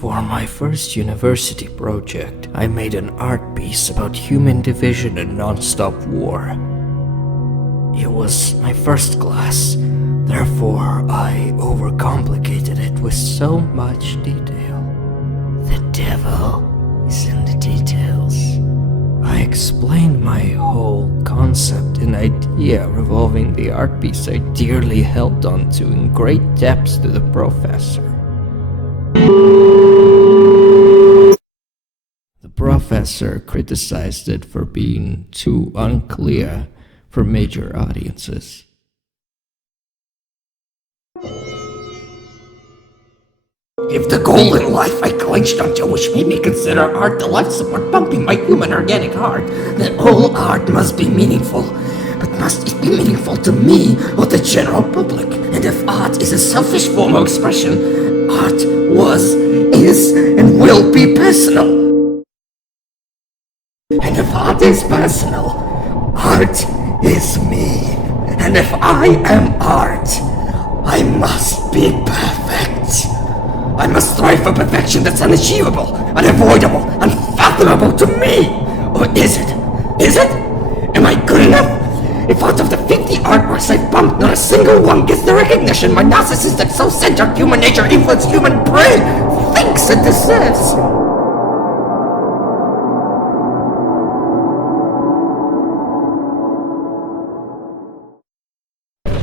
For my first university project, I made an art piece about human division and non-stop war. It was my first class, therefore I overcomplicated it with so much detail. The devil is in the details. I explained my whole concept and idea revolving the art piece I dearly held onto in great depths to the professor. The professor criticized it for being too unclear for major audiences. If the goal in life I clinched onto, which made me consider art the life support pumping my human organic heart, then all art must be meaningful. But must it be meaningful to me or the general public? And if art is a selfish form of expression, art was, is, and will be personal. And if art is personal, art is me. And if I am art, I must be perfect. I must strive for perfection that's unachievable, unavoidable, unfathomable to me. Or is it? Is it? Am I good enough? If out of the 50 artworks I bumped, not a single one gets the recognition my narcissistic, self-centered human nature influenced human brain thinks it deserves.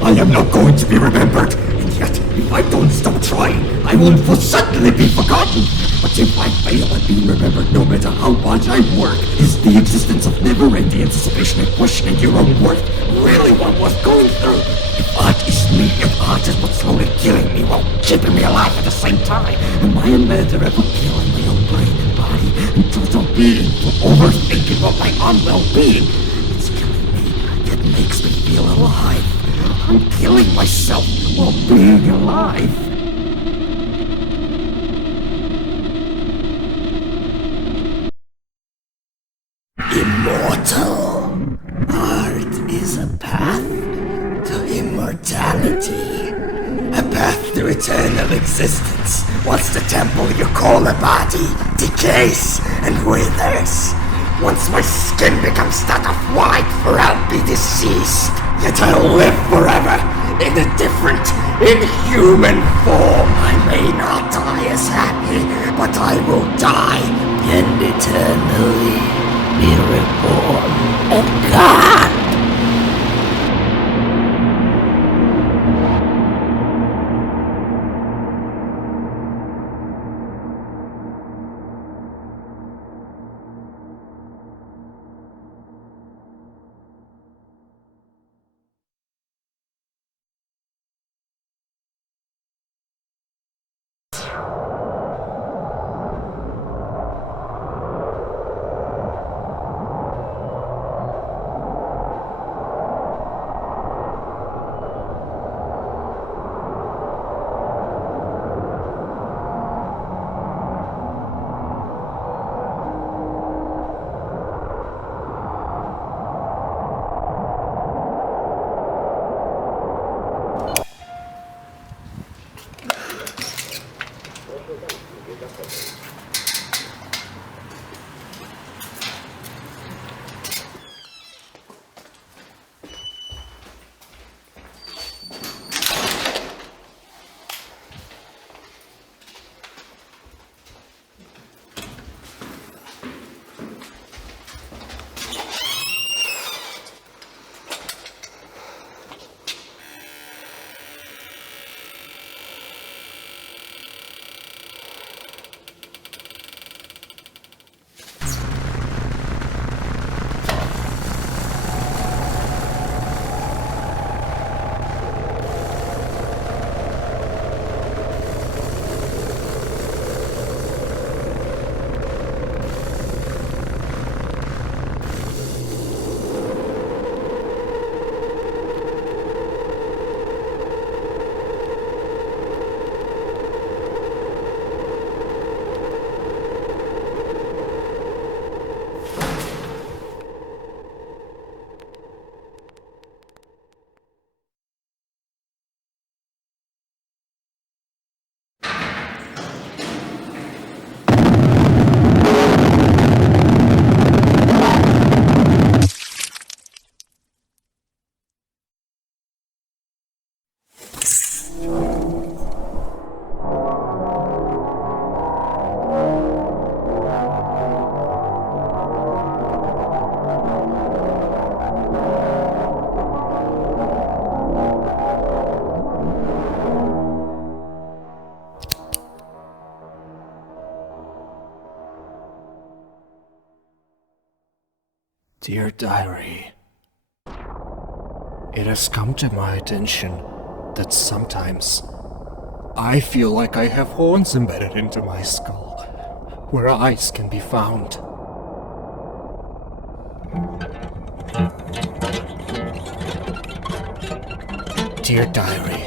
I am not going to be remembered, and yet, if I don't stop trying, I will most certainly be forgotten. But if I fail at being remembered, no matter how much I work, is the existence of never-ending anticipation and questioning your own worth really what was going through? If art is me, if art is what's slowly killing me while keeping me alive at the same time, am I a murderer for killing my own brain and body and total being, for overthinking about my own well-being? It's killing me, yet makes me feel alive. I'm killing myself while being alive. Immortal. Art is a path to immortality. A path to eternal existence. Once the temple you call a body decays and withers. Once my skin becomes that of white, for I'll be deceased. Yet I'll live forever, in a different, inhuman form. I may not die as happy, but I will die and eternally be reborn a god. Dear Diary, it has come to my attention that sometimes I feel like I have horns embedded into my skull, where eyes can be found. Dear Diary,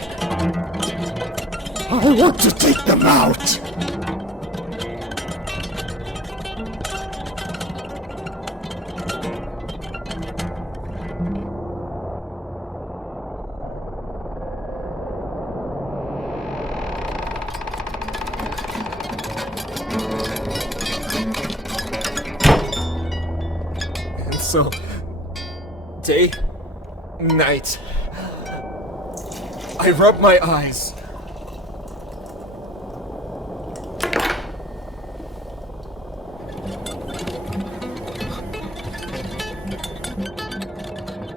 I want to take them out! So, day, night, I rub my eyes.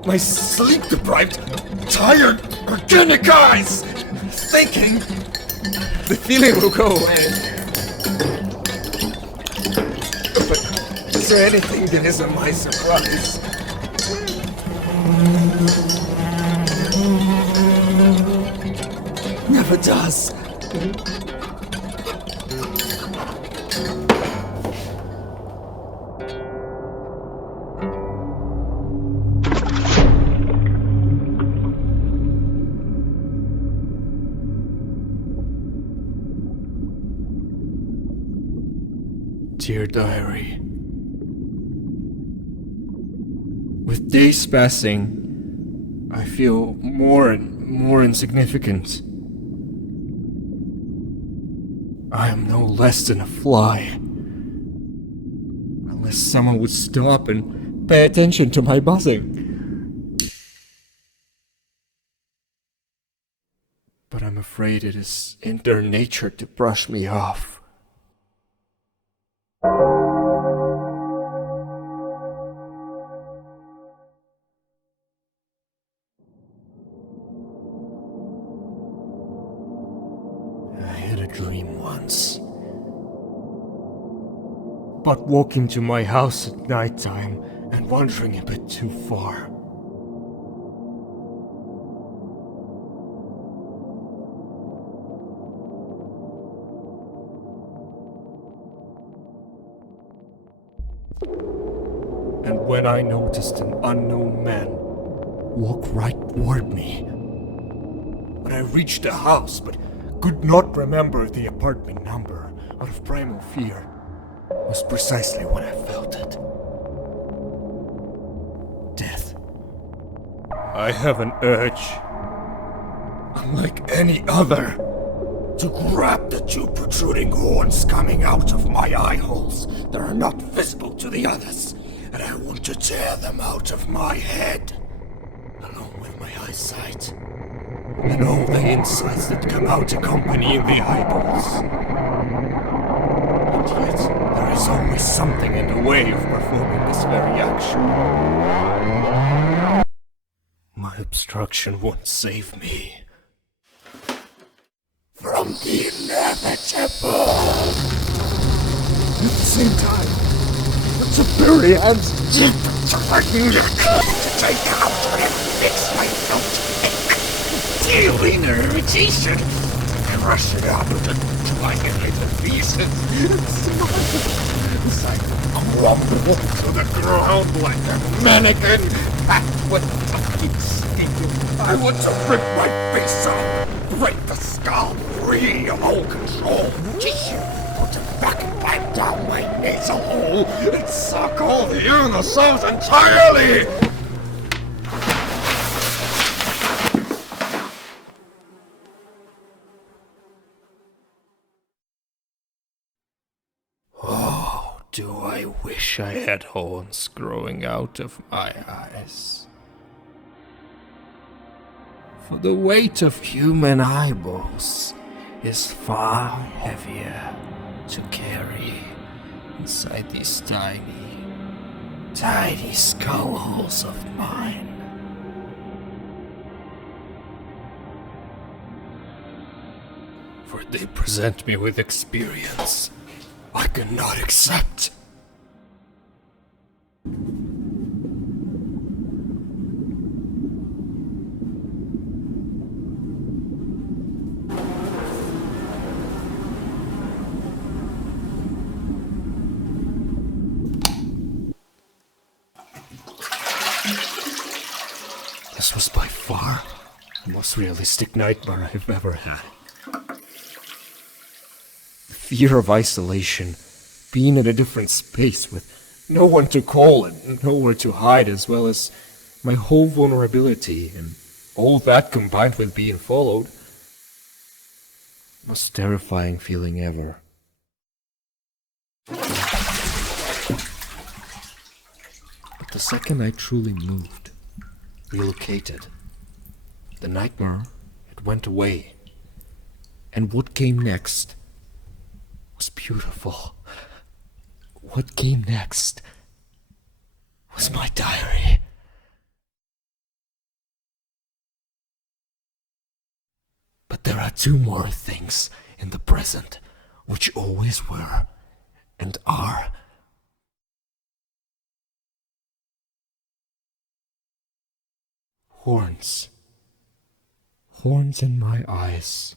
My sleep-deprived, tired, organic eyes, thinking the feeling will go away. But is there anything that isn't my surprise? Never does. Dear Diary, with days passing, I feel more and more insignificant. I am no less than a fly. Unless someone would stop and pay attention to my buzzing. But I'm afraid it is in their nature to brush me off. I had a dream once. But walking to my house at night time and wandering a bit too far. And when I noticed an unknown man walk right toward me. When I reached the house, but could not remember the apartment number out of primal fear, was precisely when I felt it. Death. I have an urge, unlike any other, to grab the two protruding horns coming out of my eye holes that are not visible to the others, and I want to tear them out of my head, along with my eyesight, and all the insides that come out accompanying the eyeballs. And yet, there is always something in the way of performing this very action. My obstruction won't save me from the inevitable. At the same time, it's a very hands deep technique to take out and fix my throat daily irritation, crush it up and try it into pieces. As I crumble to the ground like a mannequin packed with tiny skin. I want to rip my face off, break the skull free of all control, tissue, put it back and down my nasal hole, and suck all the inner cells entirely! Oh, do I wish I had horns growing out of my eyes. For the weight of human eyeballs is far heavier to carry inside these tiny, tiny skull holes of mine. For they present me with experience I cannot accept. This was by far the most realistic nightmare I've ever had. The fear of isolation, being in a different space with no one to call and nowhere to hide, as well as my whole vulnerability, and all that combined with being followed. Most terrifying feeling ever. But the second I truly moved, relocated, the nightmare, it went away. And what came next was beautiful. What came next was my diary. But there are two more things in the present which always were and are. Horns. Horns in my eyes.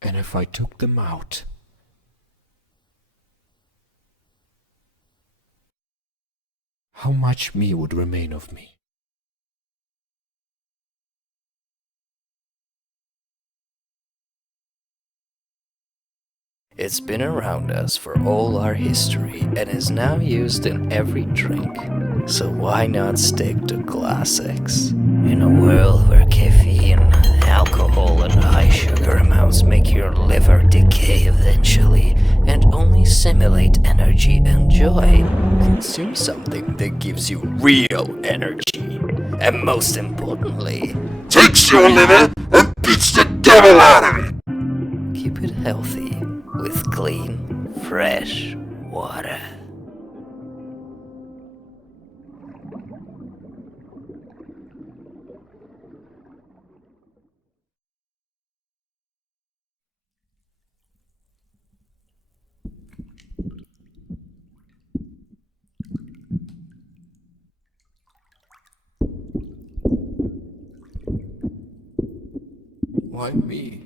And if I took them out, how much me would remain of me? It's been around us for all our history and is now used in every drink. So why not stick to classics? In a world where caffeine, alcohol, and high sugar amounts make your liver decay eventually and only simulate energy and joy, consume something that gives you real energy. And most importantly, Takes your liver and beats the devil out of it! keep it healthy with clean, fresh water. Why me?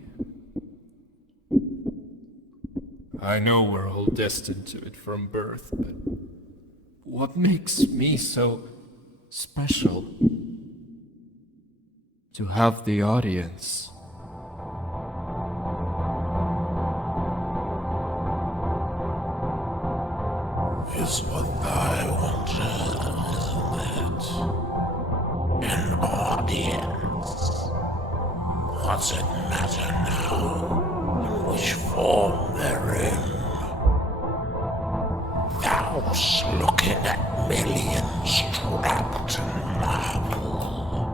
I know we're all destined to it from birth, but what makes me so special? To have the audience. Is what I wanted, isn't it? An audience. What's it matter now? In which form they're in? Thou's looking at millions trapped in marble.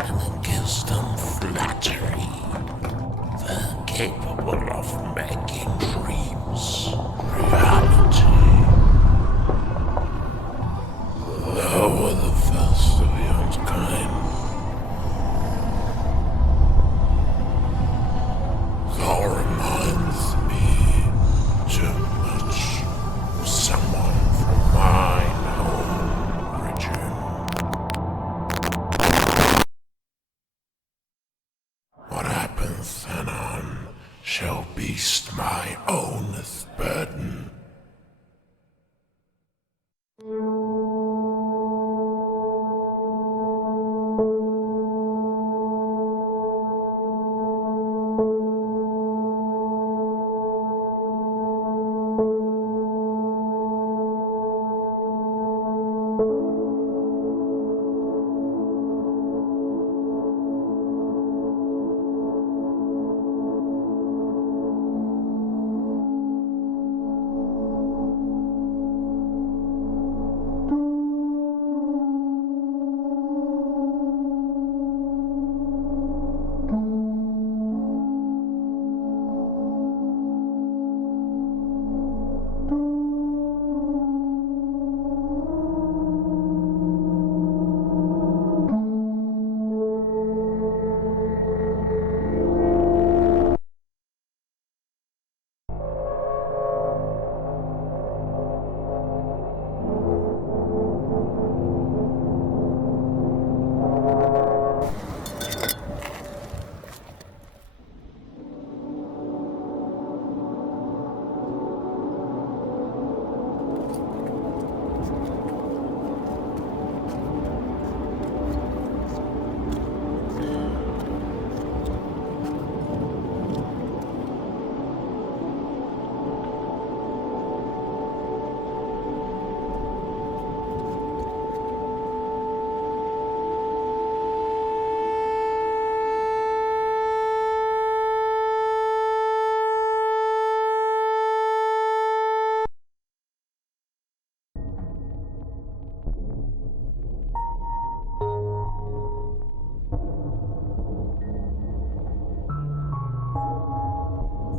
And it gives them flattery. They're capable of making dreams reality. Thou were the first of your kind. Thou reminds me too much of someone from mine own origin. What happens then on shall beast my owneth burden.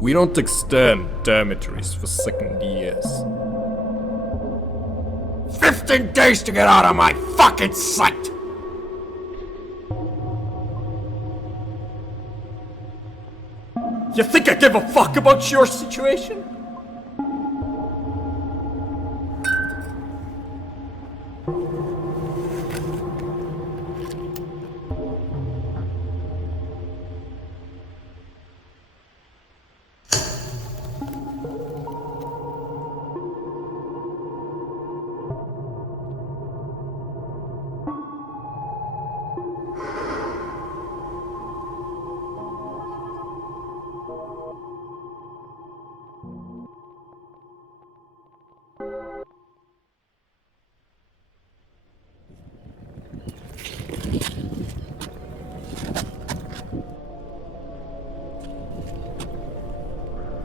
We don't extend dormitories for second years. 15 days to get out of my fucking sight! You think I give a fuck about your situation?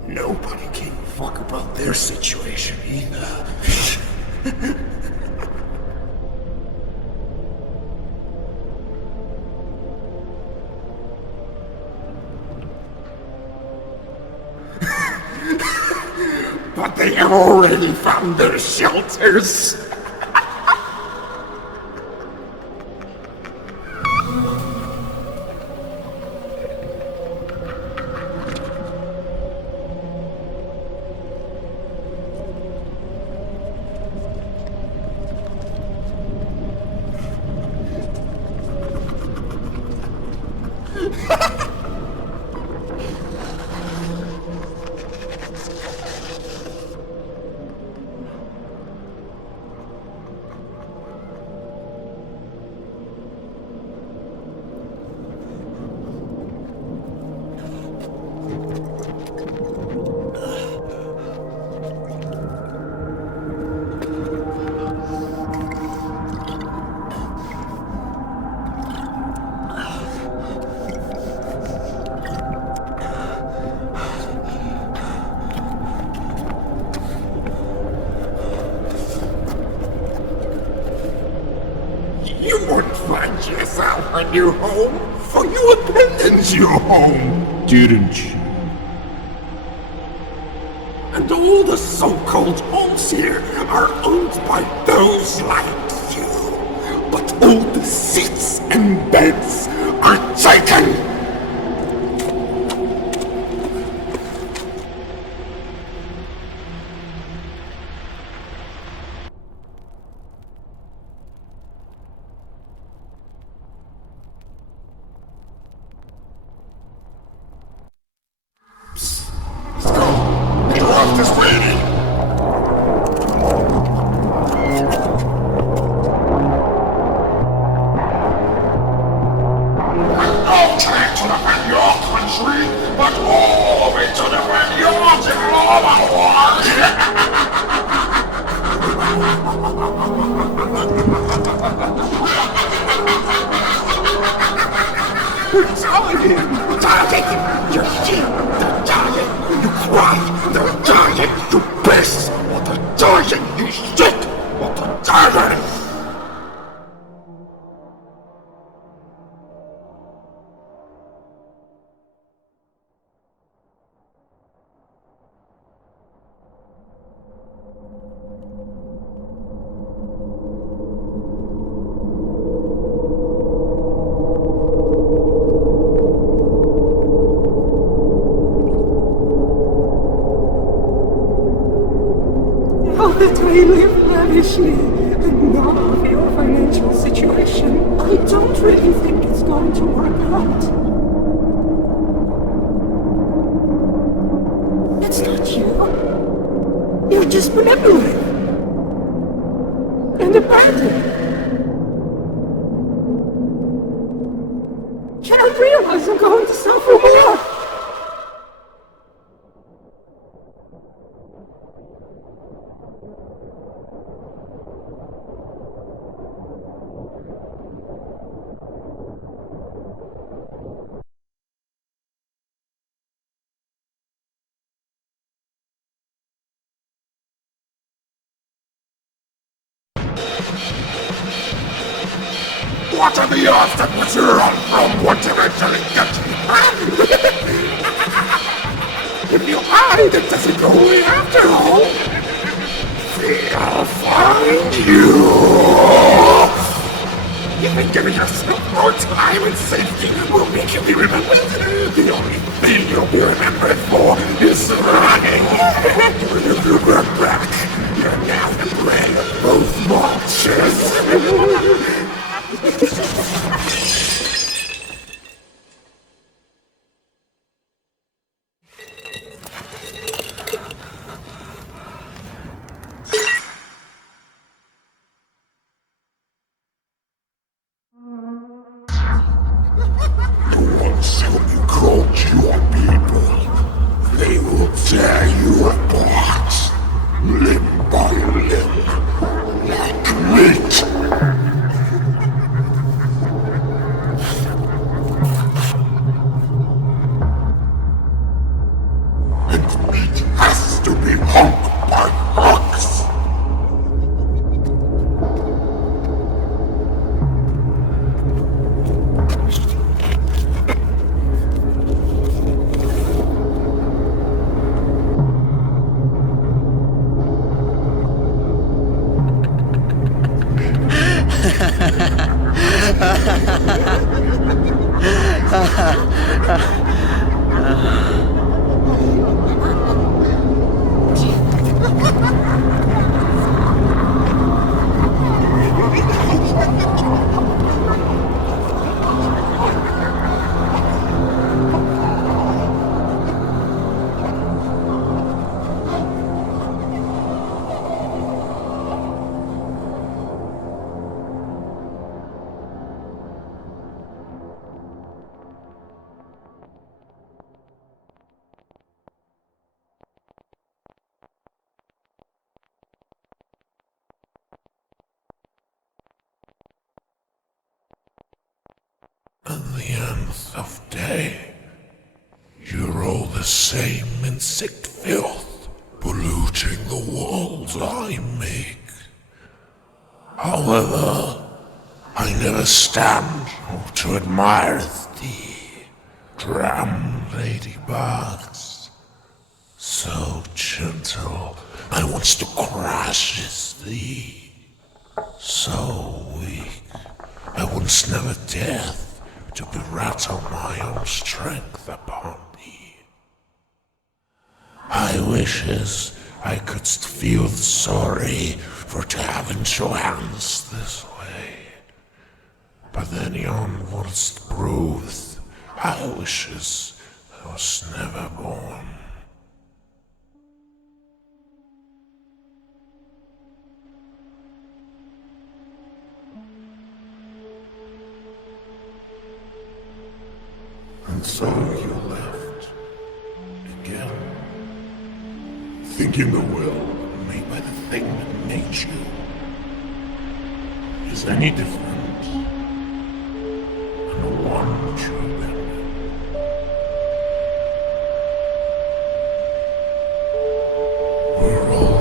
Nobody gave a fuck about their situation either. But they have already found their shelters. You won't find yourself a new home, for you abandoned your home, Didn't you? and all the so-called homes here are owned by those like you. But all the seats and beds are taken! Is waiting. No time to defend your country, but all of it to defend your They're dying! You see? They're dying! You cry! They're dying! You piss! What they're dying! You shit! What they're dying! That I live lavishly and not of your financial situation, I don't really think it's going to work out. It's not you. You're just manipulative. And abandoned. Can't realize I'm going to suffer more. What are the odds that what you're on from won't eventually get you? If you hide, it doesn't go away after all. They'll find you. Even giving yourself more time and safety will make you be remembered. The only thing you'll be remembered for is running. When you get back, you're now the prey of both monsters. Whom you called your people, they will tear you apart, limb by limb, like meat. And meat has to be hunk by hunks. At the end of day, you're all the same insect filth, polluting the world I make. However, I never stand to admire thee, dram ladybugs. So gentle, I wants to crush thee. So weak, I once never dared to rattle my own strength upon thee. I wishes I could feel sorry for to having your hands this way. But then yon once bruised, I wishes I was never born. And so you left, again, thinking the world made by the thing that made you is any different than the one which you abandoned. We're all